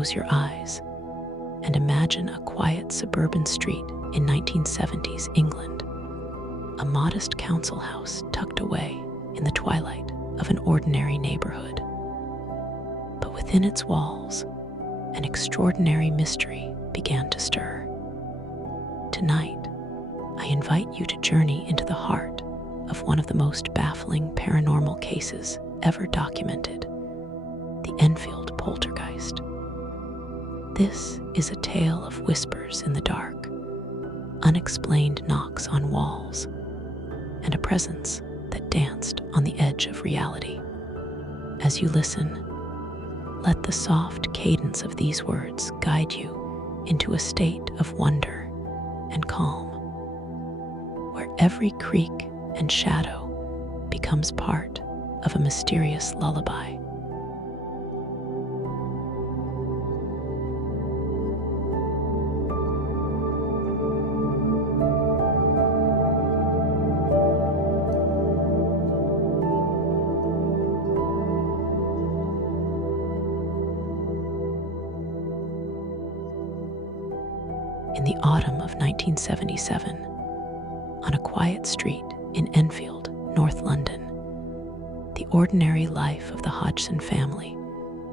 close your eyes and imagine a quiet suburban street in 1970s England, a modest council house tucked away in the twilight of an ordinary neighborhood. But within its walls, an extraordinary mystery began to stir. Tonight, I invite you to journey into the heart of one of the most baffling paranormal cases ever documented, the Enfield Poltergeist. This is a tale of whispers in the dark, unexplained knocks on walls, and a presence that danced on the edge of reality. As you listen, let the soft cadence of these words guide you into a state of wonder and calm, where every creak and shadow becomes part of a mysterious lullaby. In the autumn of 1977, on a quiet street in Enfield, North London, the ordinary life of the Hodgson family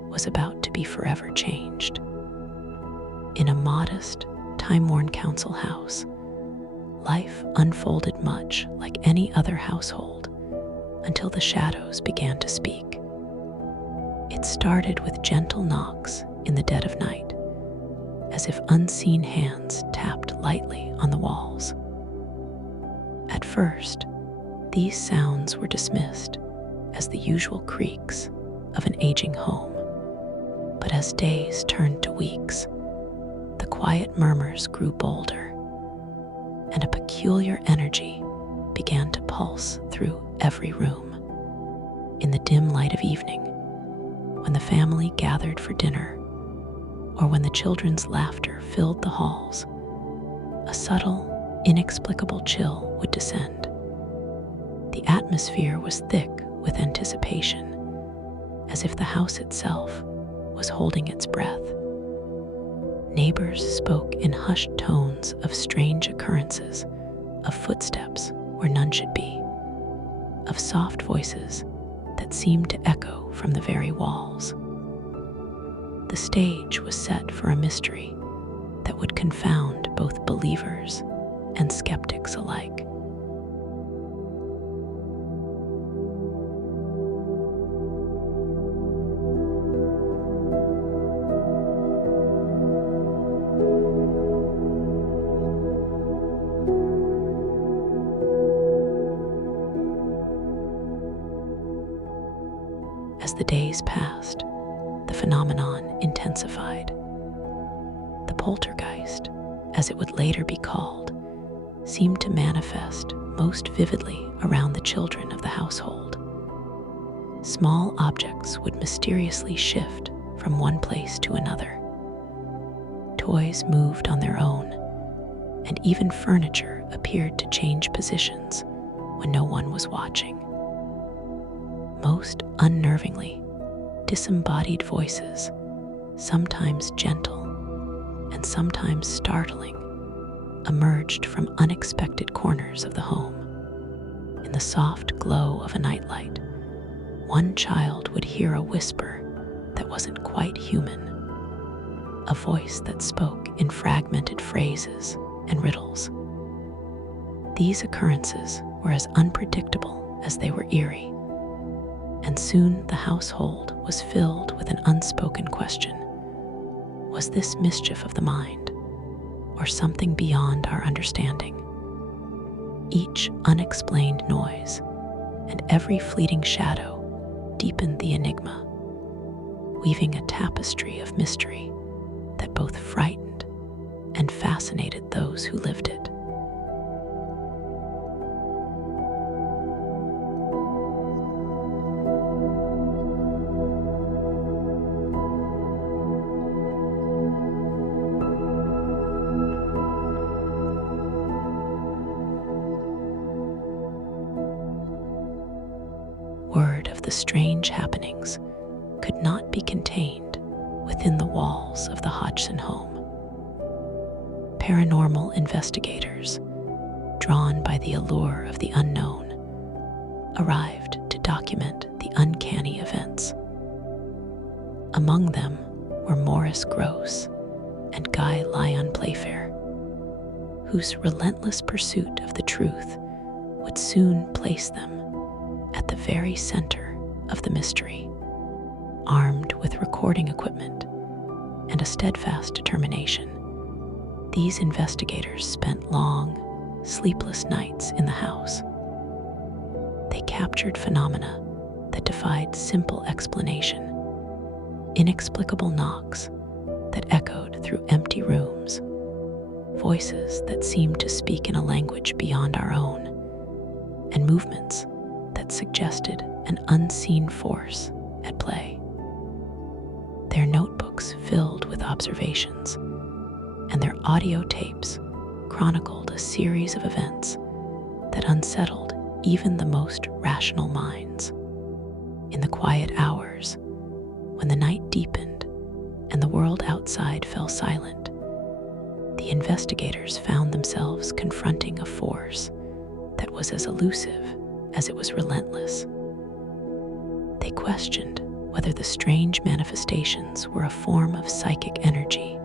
was about to be forever changed. In a modest, time-worn council house, life unfolded much like any other household until the shadows began to speak. It started with gentle knocks in the dead of night, as if unseen hands tapped lightly on the walls. At first, these sounds were dismissed as the usual creaks of an aging home. But as days turned to weeks, the quiet murmurs grew bolder, and a peculiar energy began to pulse through every room. In the dim light of evening, when the family gathered for dinner, or when the children's laughter filled the halls, a subtle, inexplicable chill would descend. The atmosphere was thick with anticipation, as if the house itself was holding its breath. Neighbors spoke in hushed tones of strange occurrences, of footsteps where none should be, of soft voices that seemed to echo from the very walls. The stage was set for a mystery that would confound both believers and skeptics alike. As the days passed, the phenomenon intensified. The poltergeist, as it would later be called, seemed to manifest most vividly around the children of the household. Small objects would mysteriously shift from one place to another. Toys moved on their own, and even furniture appeared to change positions when no one was watching. Most unnervingly, disembodied voices, sometimes gentle and sometimes startling, emerged from unexpected corners of the home. In the soft glow of a nightlight, one child would hear a whisper that wasn't quite human, a voice that spoke in fragmented phrases and riddles. These occurrences were as unpredictable as they were eerie, and soon the household was filled with an unspoken question. Was this mischief of the mind, or something beyond our understanding? Each unexplained noise and every fleeting shadow deepened the enigma, weaving a tapestry of mystery that both frightened and fascinated those who lived it. Word of the strange happenings could not be contained within the walls of the Hodgson home. Paranormal investigators, drawn by the allure of the unknown, arrived to document the uncanny events. Among them were Morris Gross and Guy Lyon Playfair, whose relentless pursuit of the truth would soon place them at the very center of the mystery. Armed with recording equipment and a steadfast determination, these investigators spent long, sleepless nights in the house. They captured phenomena that defied simple explanation, inexplicable knocks that echoed through empty rooms, voices that seemed to speak in a language beyond our own, and movements that suggested an unseen force at play. Their notebooks filled with observations, and their audio tapes chronicled a series of events that unsettled even the most rational minds. In the quiet hours, when the night deepened and the world outside fell silent, the investigators found themselves confronting a force that was as elusive as it was relentless. They questioned whether the strange manifestations were a form of psychic energy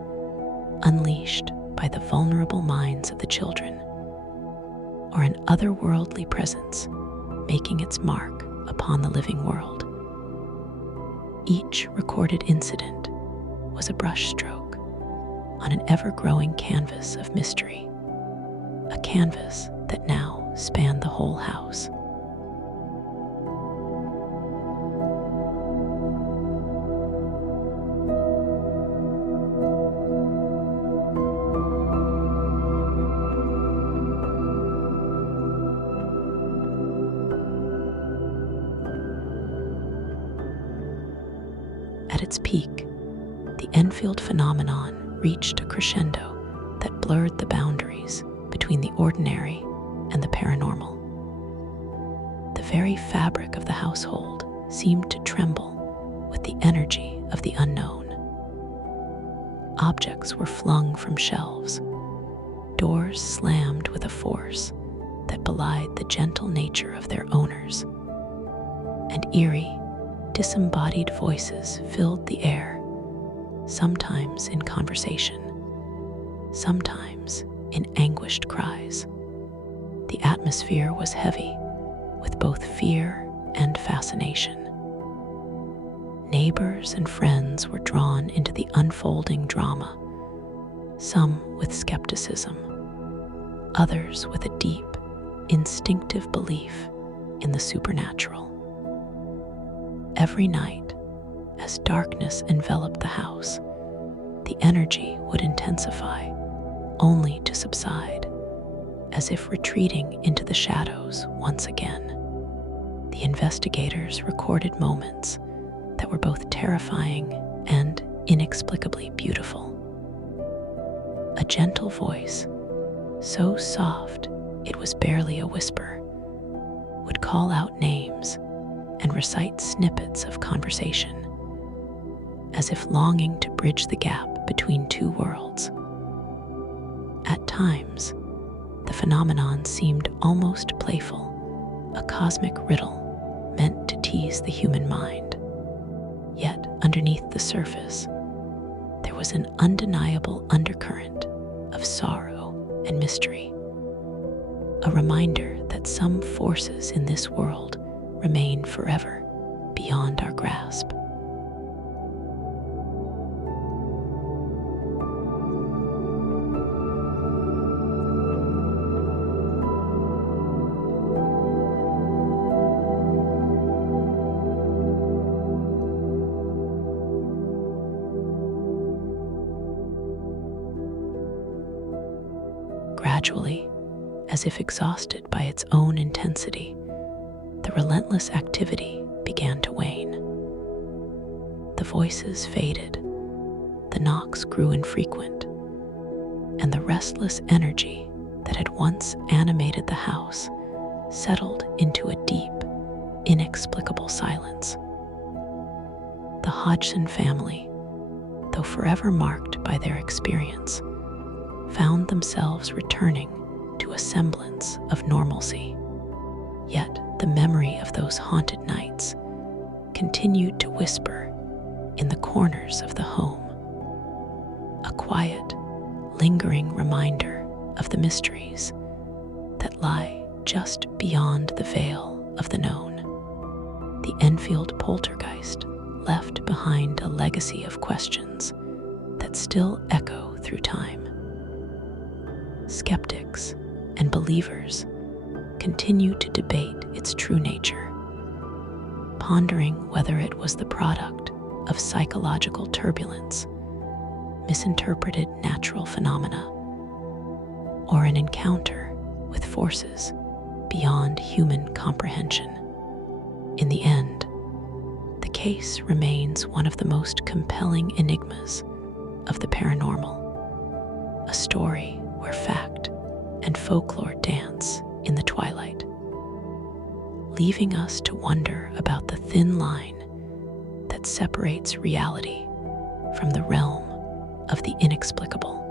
unleashed by the vulnerable minds of the children, or an otherworldly presence making its mark upon the living world. Each recorded incident was a brushstroke on an ever-growing canvas of mystery, a canvas that now spanned the whole house. At its peak, the Enfield phenomenon reached a crescendo that blurred the boundaries between the ordinary and the paranormal. The very fabric of the household seemed to tremble with the energy of the unknown. Objects were flung from shelves, doors slammed with a force that belied the gentle nature of their owners, and eerie, disembodied voices filled the air, sometimes in conversation, sometimes in anguished cries. The atmosphere was heavy with both fear and fascination. Neighbors and friends were drawn into the unfolding drama, some with skepticism, others with a deep, instinctive belief in the supernatural. Every night, as darkness enveloped the house, the energy would intensify, only to subside, as if retreating into the shadows once again. The investigators recorded moments that were both terrifying and inexplicably beautiful. A gentle voice, so soft it was barely a whisper, would call out names and recite snippets of conversation, as if longing to bridge the gap between two worlds. At times, the phenomenon seemed almost playful, a cosmic riddle meant to tease the human mind. Yet, underneath the surface, there was an undeniable undercurrent of sorrow and mystery, a reminder that some forces in this world remain forever beyond our grasp. Gradually, as if exhausted by its own intensity, the relentless activity began to wane. The voices faded, the knocks grew infrequent, and the restless energy that had once animated the house settled into a deep, inexplicable silence. The Hodgson family, though forever marked by their experience, found themselves returning to a semblance of normalcy. Yet the memory of those haunted nights continued to whisper in the corners of the home, a quiet, lingering reminder of the mysteries that lie just beyond the veil of the known. The Enfield Poltergeist left behind a legacy of questions that still echo through time. Skeptics and believers continue to debate its true nature, pondering whether it was the product of psychological turbulence, misinterpreted natural phenomena, or an encounter with forces beyond human comprehension. In the end, the case remains one of the most compelling enigmas of the paranormal, a story where fact and folklore dance in the twilight, leaving us to wonder about the thin line that separates reality from the realm of the inexplicable.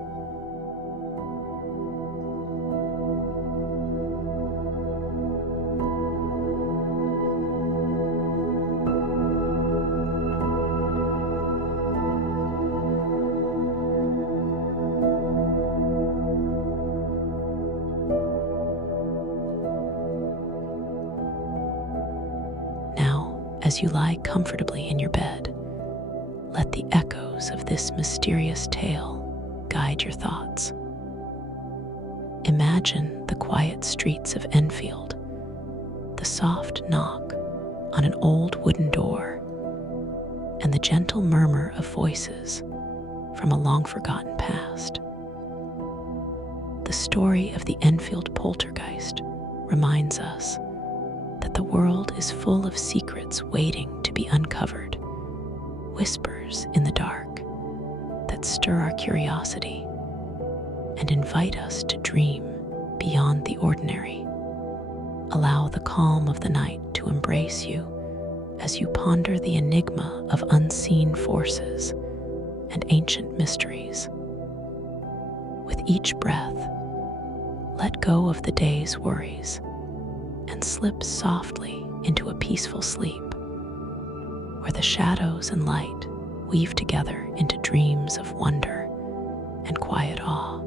As you lie comfortably in your bed, let the echoes of this mysterious tale guide your thoughts. Imagine the quiet streets of Enfield, the soft knock on an old wooden door, and the gentle murmur of voices from a long-forgotten past. The story of the Enfield Poltergeist reminds us that the world is full of secrets waiting to be uncovered, whispers in the dark that stir our curiosity and invite us to dream beyond the ordinary. Allow the calm of the night to embrace you as you ponder the enigma of unseen forces and ancient mysteries. With each breath, let go of the day's worries and slip softly into a peaceful sleep, where the shadows and light weave together into dreams of wonder and quiet awe.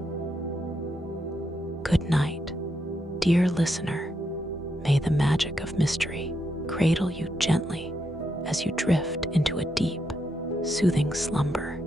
Good night, dear listener. May the magic of mystery cradle you gently as you drift into a deep, soothing slumber.